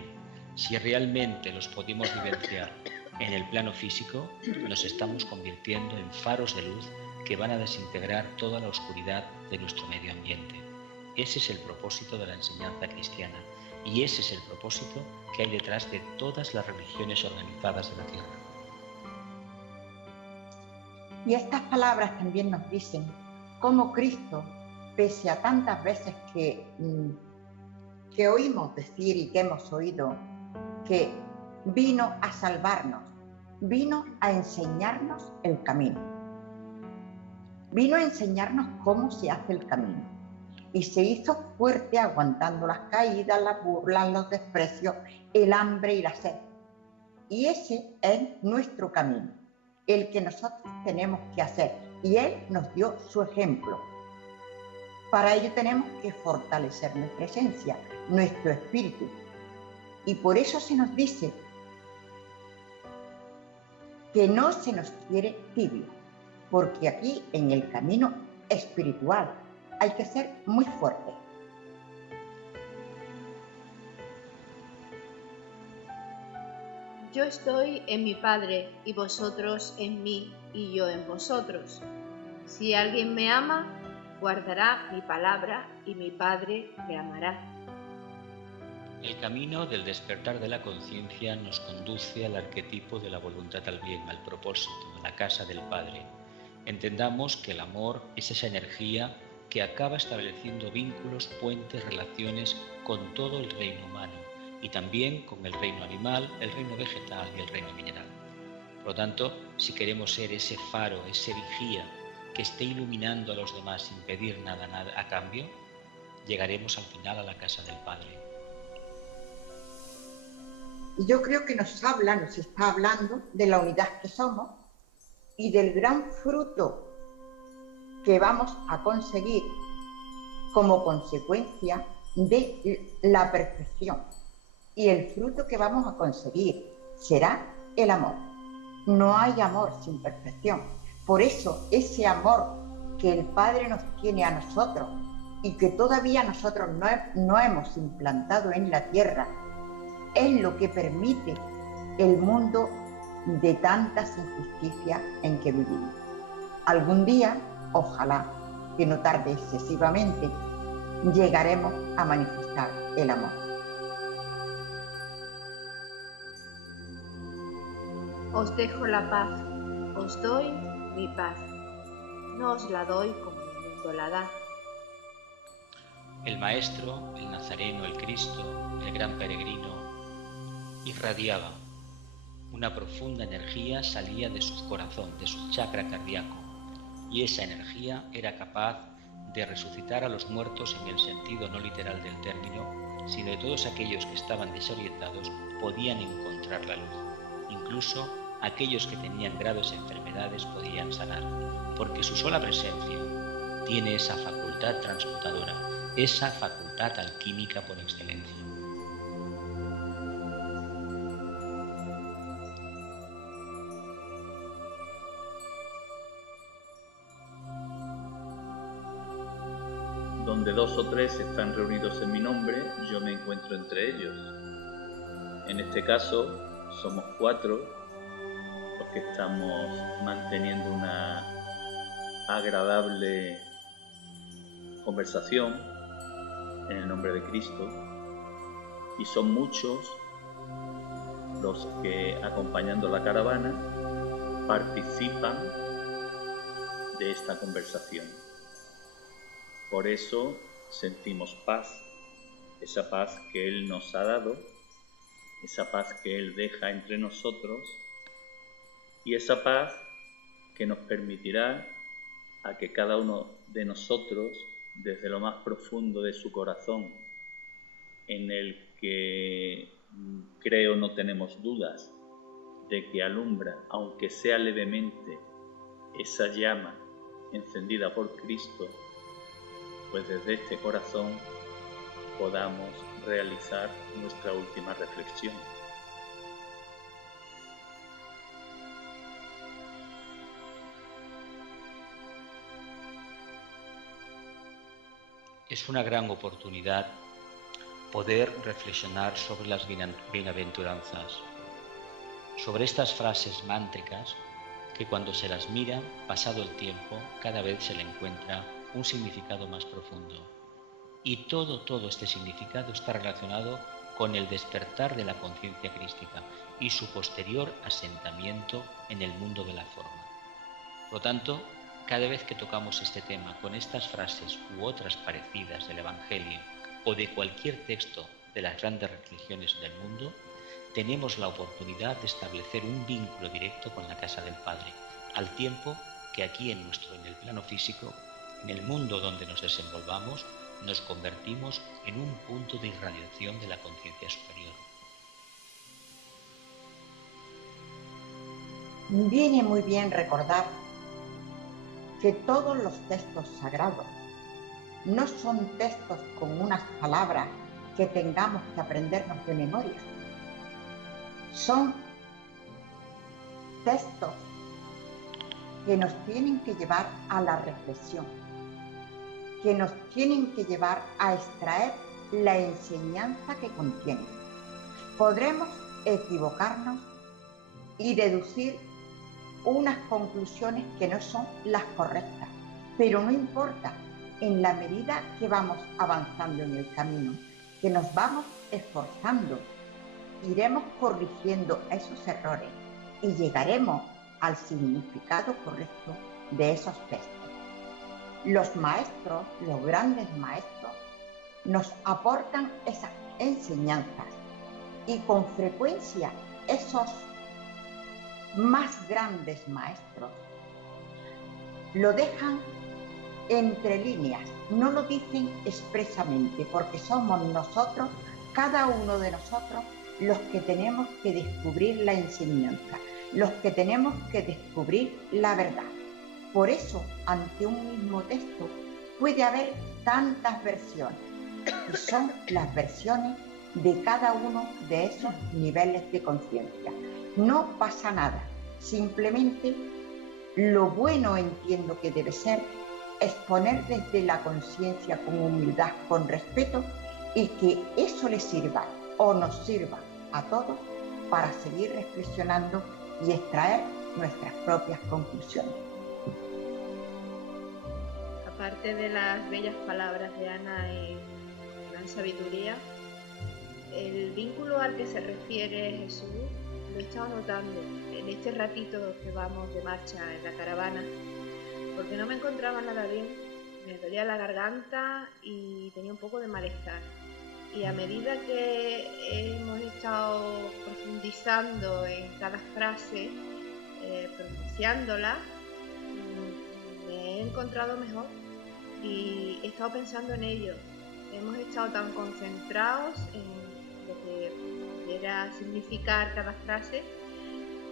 Si realmente los podemos vivenciar en el plano físico, nos estamos convirtiendo en faros de luz que van a desintegrar toda la oscuridad de nuestro medio ambiente. Ese es el propósito de la enseñanza cristiana y ese es el propósito que hay detrás de todas las religiones organizadas de la Tierra. Y estas palabras también nos dicen cómo Cristo, pese a tantas veces que oímos decir y que hemos oído, que vino a salvarnos, vino a enseñarnos el camino. Vino a enseñarnos cómo se hace el camino. Y se hizo fuerte aguantando las caídas, las burlas, los desprecios, el hambre y la sed. Y ese es nuestro camino, el que nosotros tenemos que hacer. Y Él nos dio su ejemplo. Para ello tenemos que fortalecer nuestra esencia, nuestro espíritu. Y por eso se nos dice que no se nos quiere tibio, porque aquí en el camino espiritual hay que ser muy fuerte. Yo estoy en mi Padre y vosotros en mí y yo en vosotros. Si alguien me ama, guardará mi palabra y mi Padre le amará. El camino del despertar de la conciencia nos conduce al arquetipo de la voluntad al bien, al propósito, a la casa del Padre. Entendamos que el amor es esa energía que acaba estableciendo vínculos, puentes, relaciones con todo el reino humano y también con el reino animal, el reino vegetal y el reino mineral. Por lo tanto, si queremos ser ese faro, ese vigía que esté iluminando a los demás sin pedir nada a cambio, llegaremos al final a la casa del Padre. Y yo creo que nos está hablando de la unidad que somos y del gran fruto que vamos a conseguir como consecuencia de la perfección. Y el fruto que vamos a conseguir será el amor. No hay amor sin perfección. Por eso ese amor que el Padre nos tiene a nosotros y que todavía nosotros no hemos implantado en la tierra, es lo que permite el mundo de tantas injusticias en que vivimos. Algún día, ojalá que no tarde excesivamente, llegaremos a manifestar el amor. Os dejo la paz, os doy mi paz. No os la doy como el mundo la da. El Maestro, el Nazareno, el Cristo, el gran peregrino, irradiaba. Una profunda energía salía de su corazón, de su chakra cardíaco, y esa energía era capaz de resucitar a los muertos en el sentido no literal del término, sino de todos aquellos que estaban desorientados podían encontrar la luz. Incluso aquellos que tenían graves enfermedades podían sanar, porque su sola presencia tiene esa facultad transmutadora, esa facultad alquímica por excelencia. Donde 2 o 3 están reunidos en mi nombre, yo me encuentro entre ellos. En este caso, somos 4 los que estamos manteniendo una agradable conversación en el nombre de Cristo, y son muchos los que, acompañando la caravana, participan de esta conversación. Por eso sentimos paz, esa paz que Él nos ha dado, esa paz que Él deja entre nosotros y esa paz que nos permitirá a que cada uno de nosotros, desde lo más profundo de su corazón, en el que creo no tenemos dudas de que alumbra, aunque sea levemente, esa llama encendida por Cristo, pues desde este corazón podamos realizar nuestra última reflexión. Es una gran oportunidad poder reflexionar sobre las bienaventuranzas, sobre estas frases mántricas que cuando se las mira, pasado el tiempo, cada vez se le encuentra un significado más profundo. Y todo este significado está relacionado con el despertar de la conciencia crística y su posterior asentamiento en el mundo de la forma. Por lo tanto, cada vez que tocamos este tema con estas frases u otras parecidas del Evangelio o de cualquier texto de las grandes religiones del mundo, tenemos la oportunidad de establecer un vínculo directo con la casa del Padre, al tiempo que aquí en el plano físico, en el mundo donde nos desenvolvamos, nos convertimos en un punto de irradiación de la conciencia superior. Viene muy bien recordar que todos los textos sagrados no son textos con unas palabras que tengamos que aprendernos de memoria. Son textos que nos tienen que llevar a la reflexión, que nos tienen que llevar a extraer la enseñanza que contienen. Podremos equivocarnos y deducir unas conclusiones que no son las correctas, pero no importa, en la medida que vamos avanzando en el camino, que nos vamos esforzando, iremos corrigiendo esos errores y llegaremos al significado correcto de esos textos. Los maestros, los grandes maestros, nos aportan esas enseñanzas y con frecuencia esos más grandes maestros lo dejan entre líneas, no lo dicen expresamente, porque somos nosotros, cada uno de nosotros, los que tenemos que descubrir la enseñanza, los que tenemos que descubrir la verdad. Por eso, ante un mismo texto puede haber tantas versiones, y son las versiones de cada uno de esos niveles de conciencia. No pasa nada, simplemente lo bueno entiendo que debe ser exponer desde la conciencia con humildad, con respeto, y que eso le sirva o nos sirva a todos para seguir reflexionando y extraer nuestras propias conclusiones. Aparte de las bellas palabras de Ana en gran sabiduría, el vínculo al que se refiere Jesús lo he estado notando en este ratito que vamos de marcha en la caravana, porque no me encontraba nada bien, me dolía la garganta y tenía un poco de malestar. Y a medida que hemos estado profundizando en cada frase, pronunciándola, me he encontrado mejor y he estado pensando en ello. Hemos estado tan concentrados en lo que pudiera significar cada frase,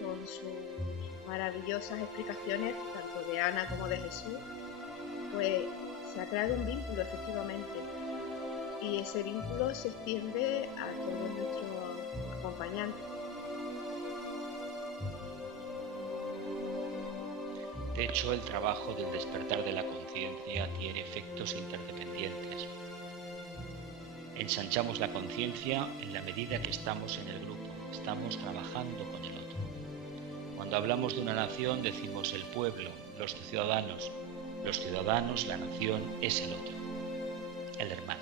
con sus maravillosas explicaciones, tanto de Ana como de Jesús, pues se ha creado un vínculo efectivamente. Y ese vínculo se extiende a todos nuestros acompañantes. De hecho, el trabajo del despertar de la conciencia tiene efectos interdependientes. Ensanchamos la conciencia en la medida que estamos en el grupo, estamos trabajando con el otro. Cuando hablamos de una nación decimos el pueblo, los ciudadanos, la nación es el otro, el hermano.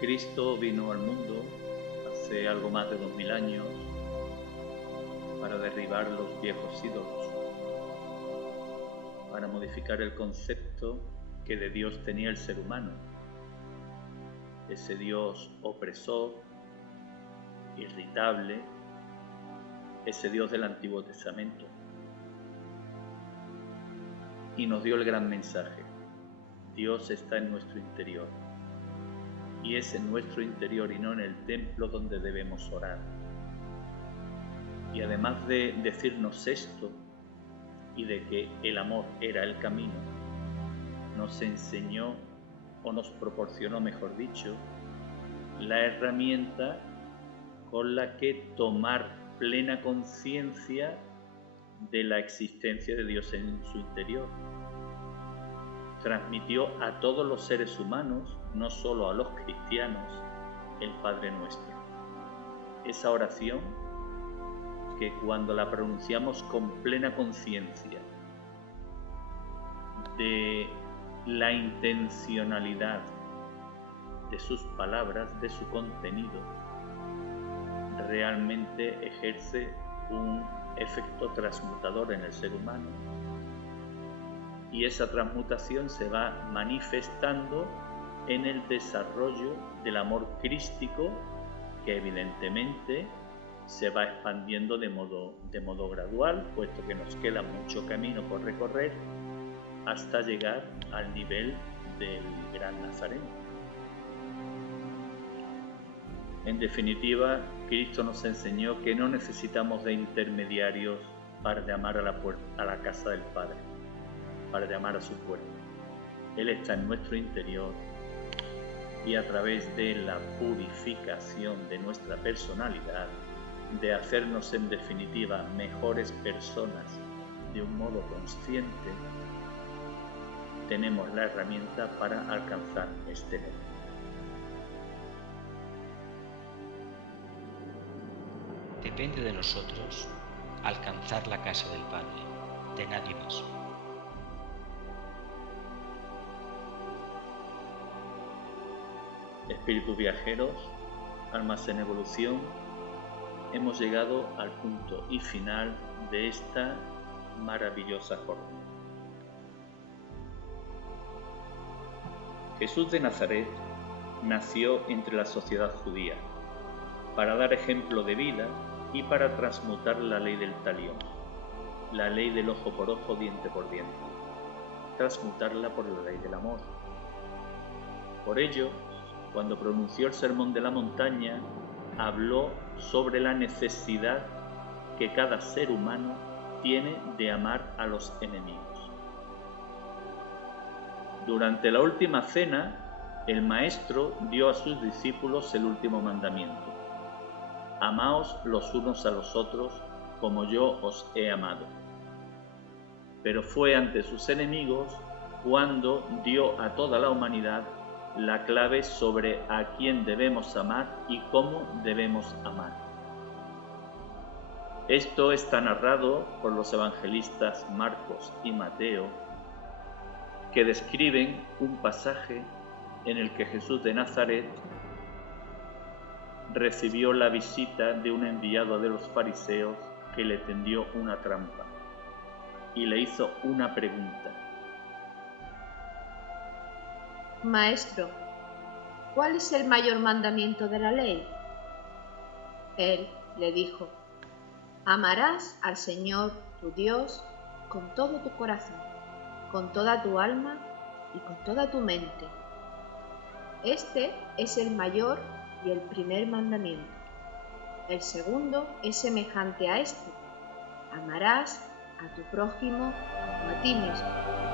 Cristo vino al mundo hace algo más de 2000 años para derribar los viejos ídolos, para modificar el concepto que de Dios tenía el ser humano, ese Dios opresor, irritable, ese Dios del Antiguo Testamento. Y nos dio el gran mensaje: Dios está en nuestro interior. Y es en nuestro interior y no en el templo donde debemos orar. Y además de decirnos esto y de que el amor era el camino, nos enseñó, o nos proporcionó, mejor dicho, la herramienta con la que tomar plena conciencia de la existencia de Dios en su interior. Transmitió a todos los seres humanos, no solo a los cristianos, el Padre Nuestro. Esa oración que cuando la pronunciamos con plena conciencia de la intencionalidad de sus palabras, de su contenido, realmente ejerce un efecto transmutador en el ser humano, y esa transmutación se va manifestando en el desarrollo del amor crístico, que evidentemente se va expandiendo de modo gradual, puesto que nos queda mucho camino por recorrer hasta llegar al nivel del gran Nazareno. En definitiva, Cristo nos enseñó que no necesitamos de intermediarios para llamar a la casa del Padre, para llamar a su puerta. Él está en nuestro interior, y a través de la purificación de nuestra personalidad, de hacernos en definitiva mejores personas de un modo consciente, tenemos la herramienta para alcanzar este nivel. Depende de nosotros alcanzar la casa del Padre, de nadie más. Espíritus viajeros, almas en evolución, hemos llegado al punto y final de esta maravillosa jornada. Jesús de Nazaret nació entre la sociedad judía para dar ejemplo de vida y para transmutar la ley del talión, la ley del ojo por ojo, diente por diente, transmutarla por la ley del amor. Por ello, cuando pronunció el Sermón de la Montaña, habló sobre la necesidad que cada ser humano tiene de amar a los enemigos. Durante la última cena, el Maestro dio a sus discípulos el último mandamiento: amaos los unos a los otros como yo os he amado. Pero fue ante sus enemigos cuando dio a toda la humanidad la clave sobre a quién debemos amar y cómo debemos amar. Esto está narrado por los evangelistas Marcos y Mateo, que describen un pasaje en el que Jesús de Nazaret recibió la visita de un enviado de los fariseos que le tendió una trampa y le hizo una pregunta. Maestro, ¿cuál es el mayor mandamiento de la ley? Él le dijo: amarás al Señor tu Dios con todo tu corazón, con toda tu alma y con toda tu mente. Este es el mayor y el primer mandamiento. El segundo es semejante a este: amarás a tu prójimo como a ti mismo.